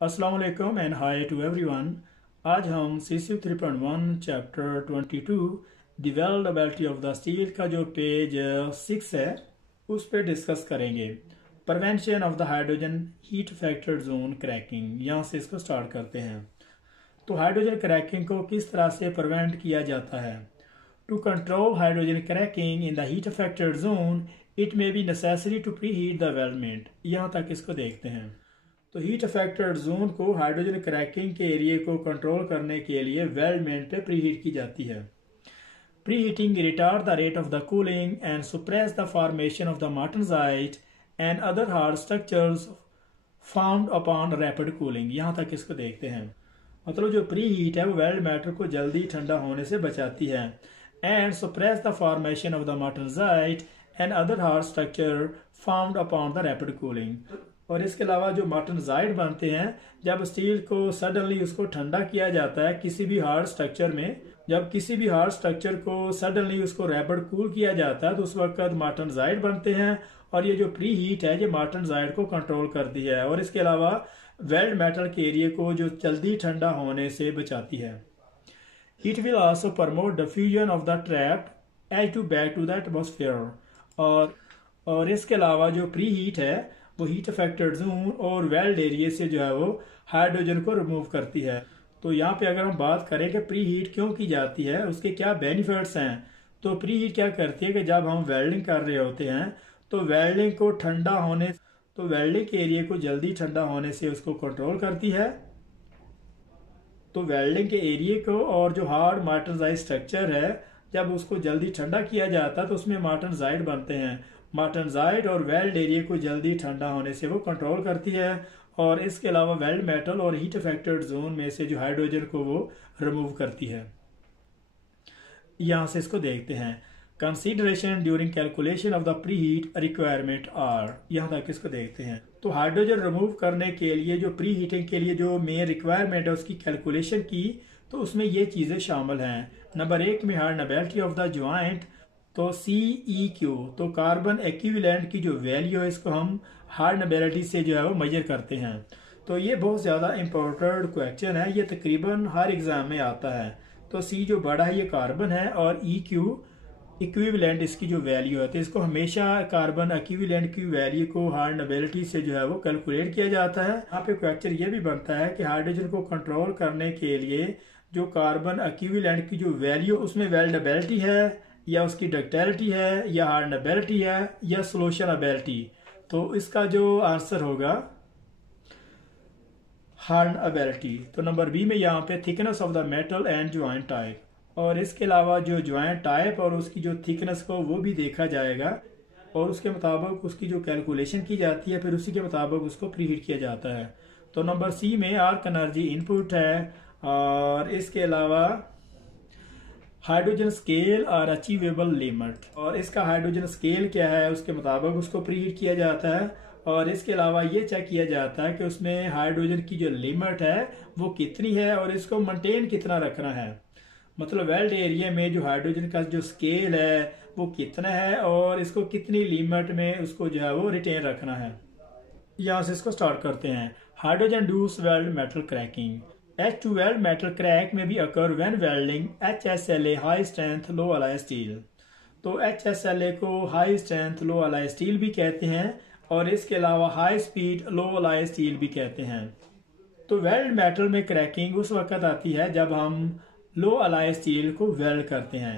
अस्सलाम वालेकुम and hi to everyone. आज हम CCU 3.1 chapter 22 the weldability of the steel का जो पेज 6 है उस पे डिस्कस करेंगे। Prevention of the hydrogen heat factor zone cracking, यहाँ से इसको स्टार्ट करते हैं। तो हाइड्रोजन क्रैकिंग को किस तरह से प्रिवेंट किया जाता है? To control hydrogen cracking in the heat factor zone it may be necessary to pre heat the weldment. यहाँ तक इसको देखते हैं। तो हीट अफेक्टेड जोन को हाइड्रोजन क्रैकिंग के एरिया को कंट्रोल करने के लिए वेल्डमेंट पे प्री हीट की जाती है। Preheating retard the rate of the cooling and suppress the formation of the martensite and other hard structures found upon rapid cooling. यहाँ तक इसको देखते हैं। मतलब जो प्री हीट है वो वेल्ड मैटर को जल्दी ठंडा होने से बचाती है। And suppress the formation of the martensite and other hard structure found upon the rapid cooling. और इसके अलावा जो मार्टेनजाइट बनते हैं, जब स्टील को सडनली उसको ठंडा किया जाता है किसी भी हार्ड स्ट्रक्चर में, जब किसी भी हार्ड स्ट्रक्चर को सडनली उसको रैपिड कूल किया जाता है तो उस वक्त मार्टेनजाइट बनते हैं। और ये जो प्री हीट है ये मार्टेनजाइट को कंट्रोल करती है और इसके अलावा वेल्ड मेटल के एरिया को जो जल्दी ठंडा होने से बचाती है। It will also promote diffusion of the trapped H2 back to the atmosphere। और इसके अलावा जो प्री हीट है वो हीट अफेक्टेड जोन और वेल्ड एरिया से जो है वो हाइड्रोजन को रिमूव करती है। तो यहाँ पे अगर हम बात करें कि प्री हीट क्यों की जाती है, उसके क्या बेनिफिट्स हैं, तो प्री हीट क्या करती है कि जब हम वेल्डिंग कर रहे होते हैं तो वेल्डिंग को ठंडा होने तो वेल्डिंग के एरिया को जल्दी ठंडा होने से उसको कंट्रोल करती है। तो वेल्डिंग के एरिया को और जो हार्ड मार्टेनजाइट स्ट्रक्चर है जब उसको जल्दी ठंडा किया जाता है तो उसमें मार्टेनजाइट बनते हैं। मार्टेनजाइट और वेल्ड एरिया को जल्दी ठंडा होने से वो कंट्रोल करती है। और इसके अलावा वेल्ड मेटल और हीट अफेक्टेड जोन में से जो हाइड्रोजन को वो रिमूव करती है। यहाँ से इसको देखते हैं। Consideration during calculation of the pre heat requirement are, यहाँ तक इसको देखते हैं। तो हाइड्रोजन रिमूव करने के लिए जो प्री हीटिंग के लिए जो मेन रिक्वायरमेंट है उसकी कैलकुलेशन की, तो उसमें ये चीज़ें शामिल हैं। नंबर 1 में हार्डनेबिलिटी ऑफ द ज्वाइंट, तो CEQ, तो कार्बन एक्विवेलेंट की जो वैल्यू है इसको हम हार्डनेबिलिटी से जो है वो मेजर करते हैं। तो ये बहुत ज़्यादा इंपॉर्टेंट क्वेश्चन है, ये तकरीबन हर एग्जाम में आता है। तो C जो बड़ा है ये कार्बन है और EQ इक्विवेलेंट इसकी जो वैल्यू है, तो इसको हमेशा कार्बन इक्विवेलेंट की वैल्यू को हार्डनेबिलिटी से जो है वो कैलकुलेट किया जाता है। यहाँ पे क्वेश्चन ये भी बनता है कि हाइड्रोजन को कंट्रोल करने के लिए जो कार्बन इक्विवेलेंट की जो वैल्यू उसमें वेल्डेबिलिटी है या उसकी डक्टिलिटी है या हार्डनेबिलिटी है या सोल्यूशनएबिलिटी, तो इसका जो आंसर होगा हार्डनेबिलिटी। तो नंबर बी में यहाँ पे thickness of the metal and joint type, और इसके अलावा जो ज्वाइंट टाइप और उसकी जो थिकनेस को वो भी देखा जाएगा और उसके मुताबिक उसकी जो कैलकुलेशन की जाती है फिर उसी के मुताबिक उसको प्रीहीट किया जाता है। तो नंबर सी में आर्क एनर्जी इनपुट है। और इसके अलावा हाइड्रोजन स्केल और अचीवेबल लिमिट, और इसका हाइड्रोजन स्केल क्या है उसके मुताबिक उसको प्रीहीट किया जाता है। और इसके अलावा ये चेक किया जाता है कि उसमें हाइड्रोजन की जो लिमिट है वो कितनी है और इसको मेंटेन कितना रखना है। मतलब वेल्ड एरिया में जो हाइड्रोजन का जो स्केल है वो कितना है और इसको कितनी लिमिट में उसको जो है वो रिटेन रखना है। यहाँ से इसको स्टार्ट करते हैं। Hydrogen induced weld metal cracking. H2 weld metal crack may be occur when welding HSLA high strength low alloy steel। तो HSLA को हाई स्ट्रेंथ लो अलाय स्टील भी कहते हैं और इसके अलावा हाई स्पीड लो अलाय स्टील भी कहते हैं। तो वेल्ड मेटल में क्रैकिंग उस वक्त आती है जब हम लो अलाय स्टील को वेल्ड करते हैं।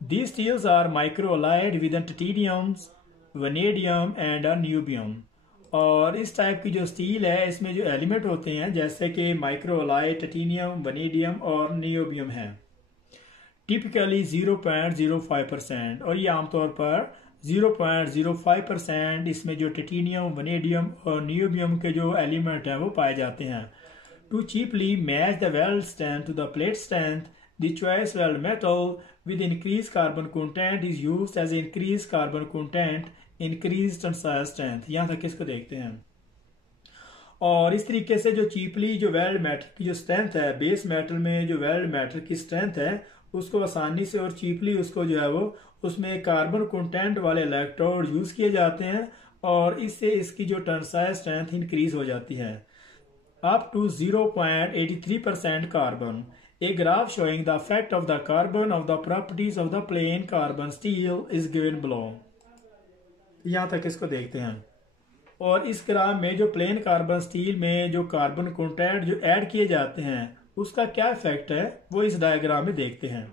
These steels are micro allied with titanium, vanadium and niobium. और इस टाइप की जो स्टील है इसमें जो एलिमेंट होते हैं जैसे कि माइक्रो अलाय, टिटेनियम, वनेडियम और नियोबियम है। टिपिकली 0.05%, और ये आमतौर पर 0.05% इसमें जो टिटेनियम, वनेडियम और नियोबियम के जो एलिमेंट हैं वो पाए जाते हैं। To cheaply match the weld strength to the plate strength, the choice weld metal with increase carbon content is used as increase carbon content increase tensile strength. यहाँ तक इसको देखते हैं। और इस तरीके से जो चीपली जो वेल्ड मेटल की जो स्ट्रेंथ है, बेस मेटल में जो वेल्ड मेटल की स्ट्रेंथ है उसको आसानी से और चीपली उसको जो है वो उसमें कार्बन कंटेंट वाले इलेक्ट्रोड यूज किए जाते हैं और इससे इसकी जो टेंसाइल स्ट्रेंथ इंक्रीज हो जाती है। up to 0.83% carbon. A graph showing the effect of the carbon of the properties of the plain carbon steel is given below. यहाँ तक इसको देखते हैं। और इस ग्राफ में जो प्लेन कार्बन स्टील में जो कार्बन कंटेंट जो ऐड किए जाते हैं उसका क्या इफेक्ट है वो इस डायग्राम में देखते हैं।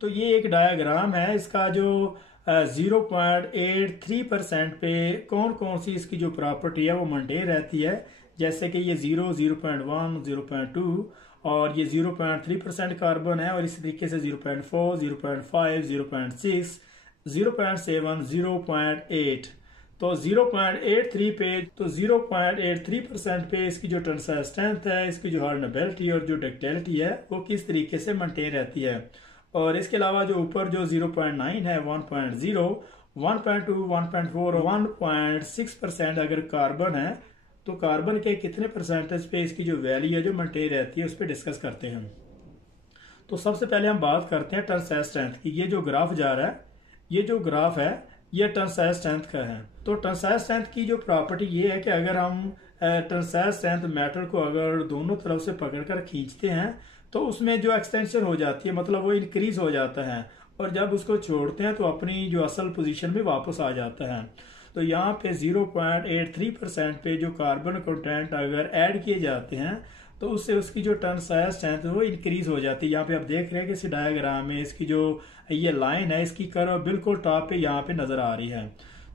तो ये एक डायग्राम है, इसका जो 0.83% पे कौन कौन सी इसकी जो प्रॉपर्टी है वो मेंटेन रहती है। जैसे कि ये 0, 0.1, 0.2 और ये 0.3% कार्बन है, और इसी तरीके से 0.4, 0.5, 0.6, 0.7, 0.8। तो 0.83 पे, तो 0.83% पे इसकी जो टेंसाइल स्ट्रेंथ है, इसकी जो हार्डनेबिलिटी और जो डक्टिलिटी है वो किस तरीके से मेंटेन रहती है। और इसके अलावा जो ऊपर जो 0.9 है, 1.0, 1.2, 1.4 और 1.6% अगर कार्बन है तो कार्बन के कितने परसेंटेज पे इसकी जो वैल्यू है जो मेंटेन रहती है उस पर डिस्कस करते हैं। तो सबसे पहले हम बात करते हैं टेंसाइल स्ट्रेंथ की। ये जो ग्राफ जा रहा है, ये जो ग्राफ है ये टेंसाइल स्ट्रेंथ का है। तो टेंसाइल स्ट्रेंथ की जो प्रॉपर्टी ये है कि अगर हम टेंसाइल स्ट्रेंथ मेटल को अगर दोनों तरफ से पकड़कर खींचते हैं तो उसमें जो एक्सटेंशन हो जाती है, मतलब वो इंक्रीज हो जाता है, और जब उसको छोड़ते हैं तो अपनी जो असल पोजीशन में वापस आ जाता है। तो यहाँ पे 0.83% पे जो कार्बन कंटेंट अगर ऐड किए जाते हैं तो उससे उसकी जो टेंसाइल स्ट्रेंथ वो इंक्रीज हो जाती है। यहाँ पे आप देख रहे हैं कि इस डायग्राम में इसकी जो ये लाइन है इसकी कर्व बिल्कुल टॉप पे यहाँ पे नजर आ रही है।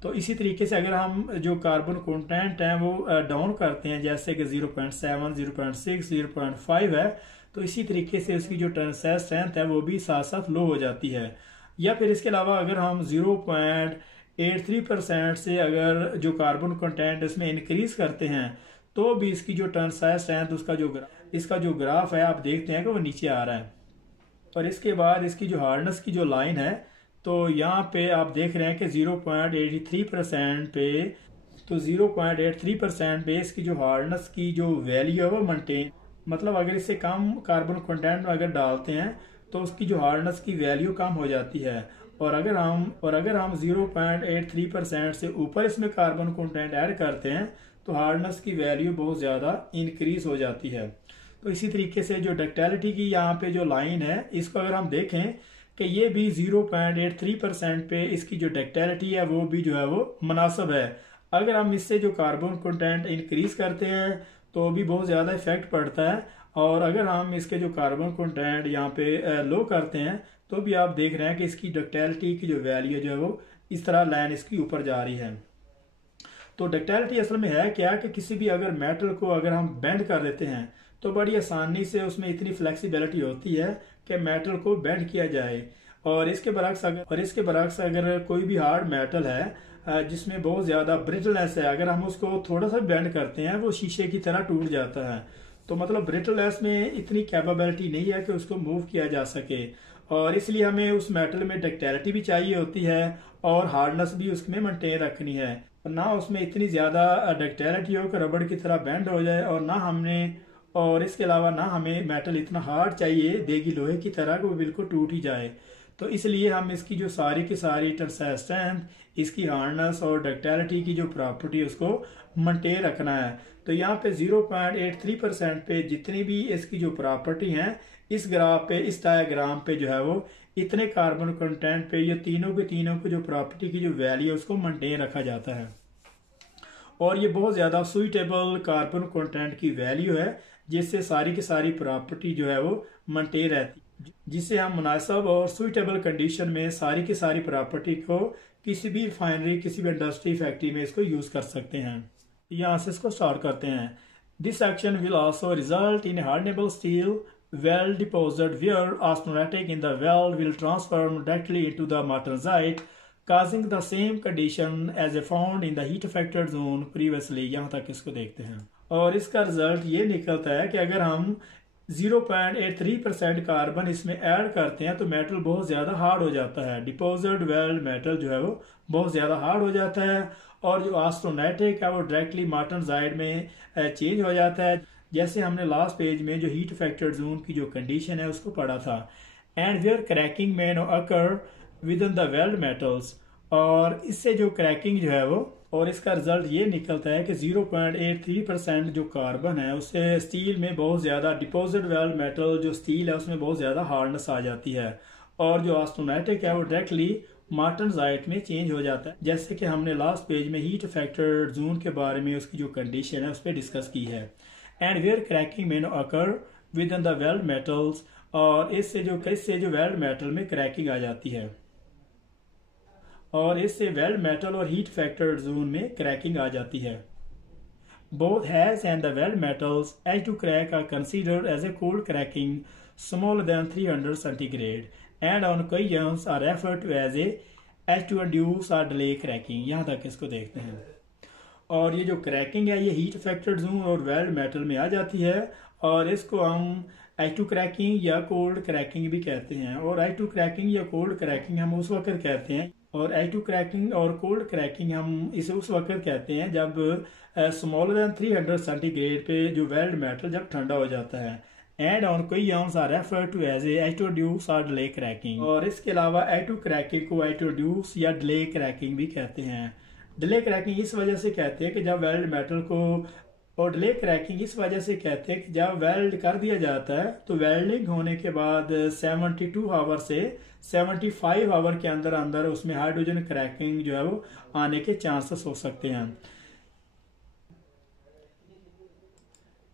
तो इसी तरीके से अगर हम जो कार्बन कंटेंट है वो डाउन करते हैं, जैसे कि 0.7, 0.6, 0.5 है, तो इसी तरीके से उसकी जो टेंसाइल स्ट्रेंथ है वो भी साथ साथ लो हो जाती है। या फिर इसके अलावा अगर हम 0.83% से अगर जो कार्बन कंटेंट इसमें इंक्रीज करते हैं तो भी इसकी जो टेंसाइल स्ट्रेंथ इसका जो ग्राफ है आप देखते हैं कि वो नीचे आ रहा है। और इसके बाद इसकी जो हार्डनेस की जो लाइन है, तो यहाँ पे आप देख रहे हैं कि 0.83% पे, तो 0.83% पे इसकी जो हार्डनेस की जो वैल्यू है वो मेंटेन, मतलब अगर इससे कम कार्बन कंटेंट अगर डालते हैं तो उसकी जो हार्डनेस की वैल्यू कम हो जाती है। और अगर हम 0.83% से ऊपर इसमें कार्बन कंटेंट ऐड करते हैं तो हार्डनेस की वैल्यू बहुत ज़्यादा इंक्रीज हो जाती है। तो इसी तरीके से जो डक्टिलिटी की यहाँ पे जो लाइन है इसको अगर हम देखें कि ये भी 0.83% पे इसकी जो डक्टिलिटी है वो भी जो है वो मुनासिब है। अगर हम इससे जो कार्बन कंटेंट इंक्रीज करते हैं तो भी बहुत ज़्यादा इफेक्ट पड़ता है, और अगर हम इसके जो कार्बन कंटेंट यहाँ पे लो करते हैं तो भी आप देख रहे हैं कि इसकी डक्टिलिटी की जो वैल्यू जो है वो इस तरह लाइन इसकी ऊपर जा रही है। तो डक्टिलिटी असल में है क्या कि किसी भी अगर मेटल को अगर हम बेंड कर देते हैं तो बड़ी आसानी से उसमें इतनी फ्लेक्सिबिलिटी होती है कि मेटल को बेंड किया जाए। और इसके बरक्स अगर कोई भी हार्ड मेटल है जिसमें बहुत ज़्यादा ब्रिटलनेस है, अगर हम उसको थोड़ा सा बेंड करते हैं वो शीशे की तरह टूट जाता है। तो मतलब ब्रिटलनेस में इतनी कैपेबिलिटी नहीं है कि उसको मूव किया जा सके, और इसलिए हमें उस मेटल में डक्टिलिटी भी चाहिए होती है और हार्डनेस भी उसमें मेंटेन रखनी है। ना उसमें इतनी ज़्यादा डक्टिलिटी हो कि रबड़ की तरह बेंड हो जाए, और इसके अलावा ना हमें मेटल इतना हार्ड चाहिए देगी लोहे की तरह कि वो बिल्कुल टूट ही जाए। तो इसलिए हम इसकी जो सारी की सारी टेंसाइल स्ट्रेंथ, इसकी हार्डनेस और डक्टिलिटी की जो प्रॉपर्टी है उसको मेंटेन रखना है। तो यहाँ पे 0.83% पे जितनी भी इसकी जो प्रॉपर्टी हैं इस ग्राफ पे, इस डायग्राम पे जो है वो इतने कार्बन कंटेंट पे ये तीनों के जो प्रॉपर्टी की जो वैल्यू है उसको मेंटेन रखा जाता है। और ये बहुत ज़्यादा सुइटेबल कार्बन कंटेंट की वैल्यू है जिससे सारी की सारी प्रॉपर्टी जो है वो मेंटेन रहती है, जिससे हम मुनासिब और सुइटेबल कंडीशन में सारी की सारी प्रॉपर्टी को किसी भी रिफाइनरी, किसी भी इंडस्ट्री, फैक्ट्री में इसको यूज कर सकते हैं। यहाँ से इसको स्टार्ट करते हैं। This action will also result in hardenable steel well deposited where austenitic in the well will transform directly into the martensite, causing the same condition as found in the heat affected zone previously। यहाँ तक इसको देखते हैं। और इसका result ये निकलता है कि अगर हम 0.83% कार्बन इसमें ऐड करते हैं तो मेटल बहुत ज़्यादा हार्ड हो जाता है। डिपोजिटेड वेल्ड मेटल जो है वो बहुत ज़्यादा हार्ड हो जाता है, और जो ऑस्टेनाइटिक है वो डायरेक्टली मार्टनसाइट में चेंज हो जाता है, जैसे हमने लास्ट पेज में जो हीट अफेक्टेड जोन की जो कंडीशन है उसको पढ़ा था। एंड वेयर क्रैकिंग में occur with in the weld metals, और इससे जो क्रैकिंग जो है वो, और इसका रिजल्ट ये निकलता है कि 0.83% जो कार्बन है उससे स्टील में बहुत ज़्यादा डिपॉजिट वेल मेटल जो स्टील है उसमें बहुत ज़्यादा हार्डनेस आ जाती है, और जो ऑस्टोमेटिक है वो डायरेक्टली मार्टनजाइट में चेंज हो जाता है, जैसे कि हमने लास्ट पेज में हीट फैक्टर जोन के बारे में उसकी जो कंडीशन है उस पर डिस्कस की है। एंड वेयर क्रैकिंग में occur with in the weld metals, और इससे जो वेल्ड मेटल में क्रैकिंग आ जाती है, और इससे वेल्ड मेटल और हीट फैक्टर जोन में क्रैकिंग आ जाती है। Both has and the weld metals edge to crack are considered as a cold cracking smaller than 300 centigrade and on occasions are referred to as a edge to induce or delay cracking। यहाँ तक इसको देखते हैं। और ये जो cracking है ये हीट फैक्टर जोन और वेल्ड मेटल में आ जाती है, और इसको हम एच टू क्रैकिंग या कोल्ड क्रैकिंग भी कहते हैं। और एच टू क्रैकिंग या कोल्ड क्रैकिंग हम उस वक्त कहते हैं, और एच टू क्रैकिंग और कोल्ड क्रैकिंग हम इसे उस वक्त कहते हैं जब स्मॉलर देन 300 सेंटीग्रेड पे जो वेल्ड मेटल जब ठंडा हो जाता है। एंड ऑन कोई are refer to as H two induced और डिले क्रैकिंग। और इसके अलावा एच टू क्रैकिंग को एच टू ड्यूस या डिले क्रैकिंग भी कहते हैं। डिले क्रैकिंग इस वजह से कहते हैं कि जब वेल्ड मेटल को, और डिले क्रैकिंग इस वजह से कहते हैं कि जब वेल्ड कर दिया जाता है तो वेल्डिंग होने के बाद 72 आवर से 75 आवर के अंदर अंदर उसमें हाइड्रोजन क्रैकिंग जो है वो आने के चांसेस हो सकते हैं।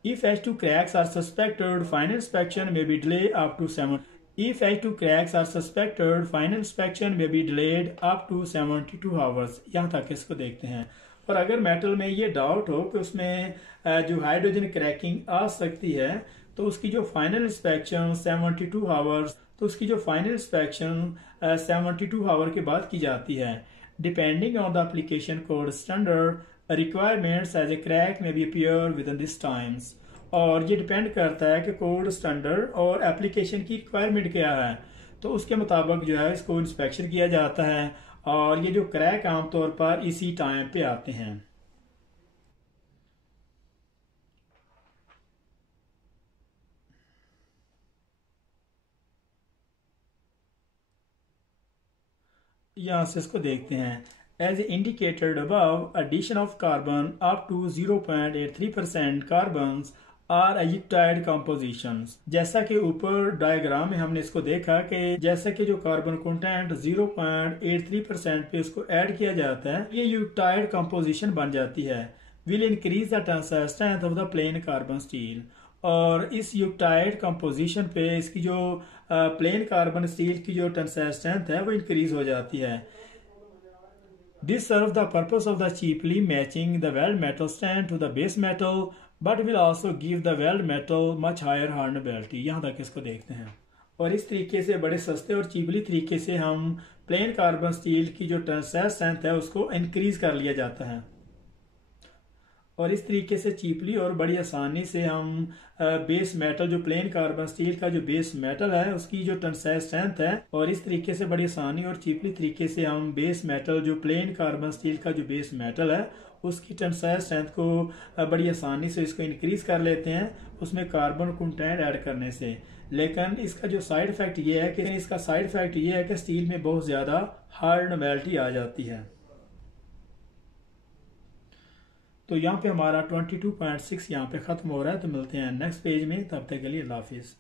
If H2 cracks are suspected, final inspection may be delayed up to 7. If H2 cracks are suspected, final inspection may be delayed up to 72 hours। यहाँ तक इसको देखते हैं। और अगर मेटल में ये डाउट हो कि उसमें जो हाइड्रोजन क्रैकिंग आ सकती है तो उसकी जो फाइनल इंस्पेक्शन 72 आवर्स, तो उसकी जो फाइनल इंस्पेक्शन 72 आवर के बाद की जाती है। Depending on the application code standard requirements as a crack may be appear within this times। और ये डिपेंड करता है कि कोड स्टैंडर्ड और एप्लीकेशन की रिक्वायरमेंट क्या है, तो उसके मुताबिक जो है इसको इंस्पेक्शन किया जाता है, और ये जो क्रैक आमतौर पर इसी टाइम पे आते हैं। यहाँ से इसको देखते हैं। As indicated above, addition of carbon up to 0.83% carbons are acyclide compositions। जैसा कि ऊपर डायग्राम में हमने इसको देखा कि जैसा कि जो कार्बन कंटेंट 0.83% पे उसको ऐड किया जाता है, ये यूक्टाइड कंपोजिशन बन जाती है। Will increase the tensile strength of the plain carbon steel। और इस यूक्टाइड कंपोजिशन पे इसकी जो प्लेन कार्बन स्टील की जो टेंसाइल स्ट्रेंथ है वो इंक्रीज हो जाती है। This serves the purpose of the cheaply matching the weld metal strength to the base metal, but will also give the weld metal much higher hardenability। यहाँ तक इसको देखते हैं। और इस तरीके से बड़े सस्ते और चीपली तरीके से हम प्लेन कार्बन स्टील की जो टेंसाइल स्ट्रेंथ है उसको इंक्रीज कर लिया जाता है, और इस तरीके से चीपली और बड़ी आसानी से हम बेस मेटल जो प्लेन कार्बन स्टील का जो बेस मेटल है उसकी जो टेंसाइल स्ट्रेंथ है, और इस तरीके से बड़ी आसानी और चीपली तरीके से हम बेस मेटल जो प्लेन कार्बन स्टील का जो बेस मेटल है उसकी टेंसाइल स्ट्रेंथ को बड़ी आसानी से इसको इंक्रीज कर लेते हैं उसमें कार्बन कंटेंट ऐड करने से। लेकिन इसका जो साइड इफेक्ट ये है कि स्टील में बहुत ज़्यादा हार्डनेबिलिटी आ जाती है। तो यहाँ पे हमारा 22.6 यहाँ पे ख़त्म हो रहा है। तो मिलते हैं नेक्स्ट पेज में, तब तक के लिए अल्लाह हाफिज़।